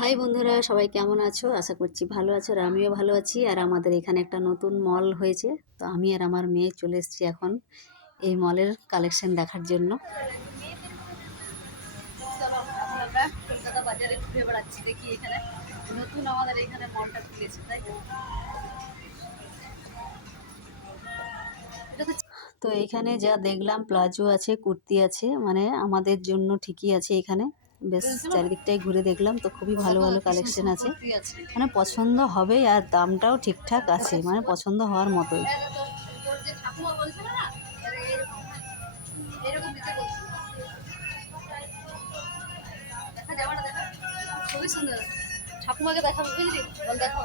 High বন্ধুরা, সবাই কেমন আছো? আশা করছি ভালো আছো, আর আমিও ভালো আছি। আর আমাদের এখানে একটা নতুন মল হয়েছে, তো আমি আর আমার মেয়ে চলে এসেছি এখন এই মলের কালেকশন দেখার জন্য। আমরা কলকাতা বাজারে ঘুরে বেড়াচ্ছি, দেখি এখানে নতুন আমাদের এখানে মলটা খুলেছে, তাই তো। তো এখানে যা দেখলাম, প্লাজো আছে, কুর্তি আছে, মানে আমাদের জন্য ঠিকই আছে এখানে। বেশ চারিদিকটাই ঘুরে দেখলাম, তো খুবই ভালো ভালো কালেকশন আছে, মানে পছন্দ হবে, আর দামটাও ঠিকঠাক আছে, মানে পছন্দ হওয়ার মতোই। খুবই সুন্দর। ঠাকুমাকে দেখাবো, বুঝলি? বল দেখো,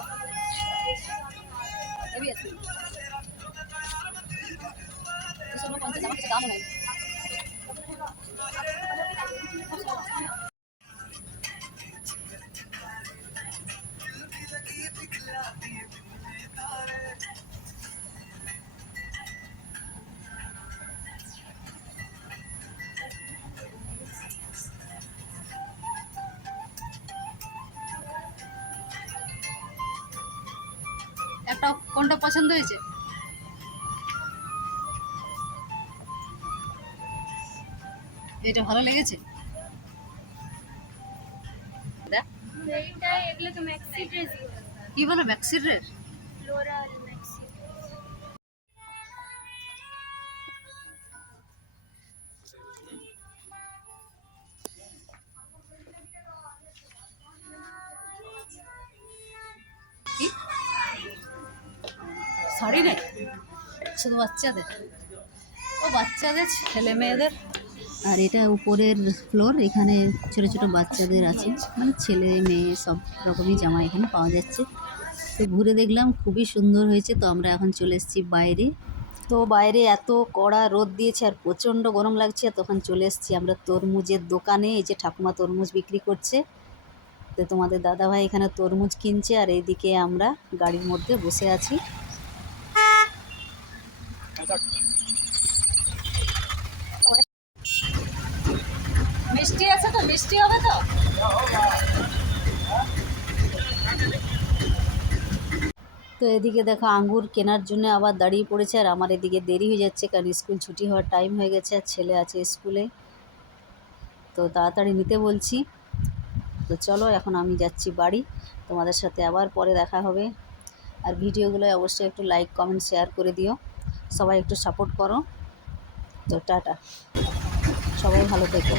আমার কিছু দামও নাই। একটা কোনটা পছন্দ হয়েছে? এটা ভালো লেগেছে। এগুলো তো ম্যাক্সি ড্রেস কি বলো, ম্যাক্সি ড্রেস? Floral maxi. কি শাড়ি নেই, শুধু বাচ্চাদের? ও বাচ্চাদের, ছেলে মেয়েদের। আর এটা উপরের ফ্লোর, এখানে ছোট ছোট বাচ্চাদের আছে, মানে ছেলে মেয়ে সব রকমই জামা এখানে পাওয়া যাচ্ছে। তো ঘুরে দেখলাম, খুবই সুন্দর হয়েছে। তো আমরা এখন চলে এসেছি বাইরে। তো বাইরে এত কড়া রোদ দিয়েছে আর প্রচণ্ড গরম লাগছে, তখন চলে এসেছি আমরা তরমুজের দোকানে। এই যে ঠাকুমা তরমুজ বিক্রি করছে, তো তোমাদের দাদাভাই এখানে তরমুজ কিনছে, আর এইদিকে আমরা গাড়ির মধ্যে বসে আছি। মিষ্টি আছে তো, মিষ্টি হবে তো। তো এদিকে দেখো, আঙ্গুর কেনার জন্য আবার দাঁড়িয়ে পড়েছে, আর আমার এদিকে দেরি হয়ে যাচ্ছে, কারণ স্কুল ছুটি হওয়ার টাইম হয়ে গেছে, আর ছেলে আছে স্কুলে, তো তাড়াতাড়ি নিতে বলছি। তো চলো, এখন আমি যাচ্ছি বাড়ি, তোমাদের সাথে আবার পরে দেখা হবে। আর ভিডিওগুলো অবশ্যই একটু লাইক কমেন্ট শেয়ার করে দিও, সবাই একটু সাপোর্ট করো। তো টাটা, সবাই ভালো থেকো।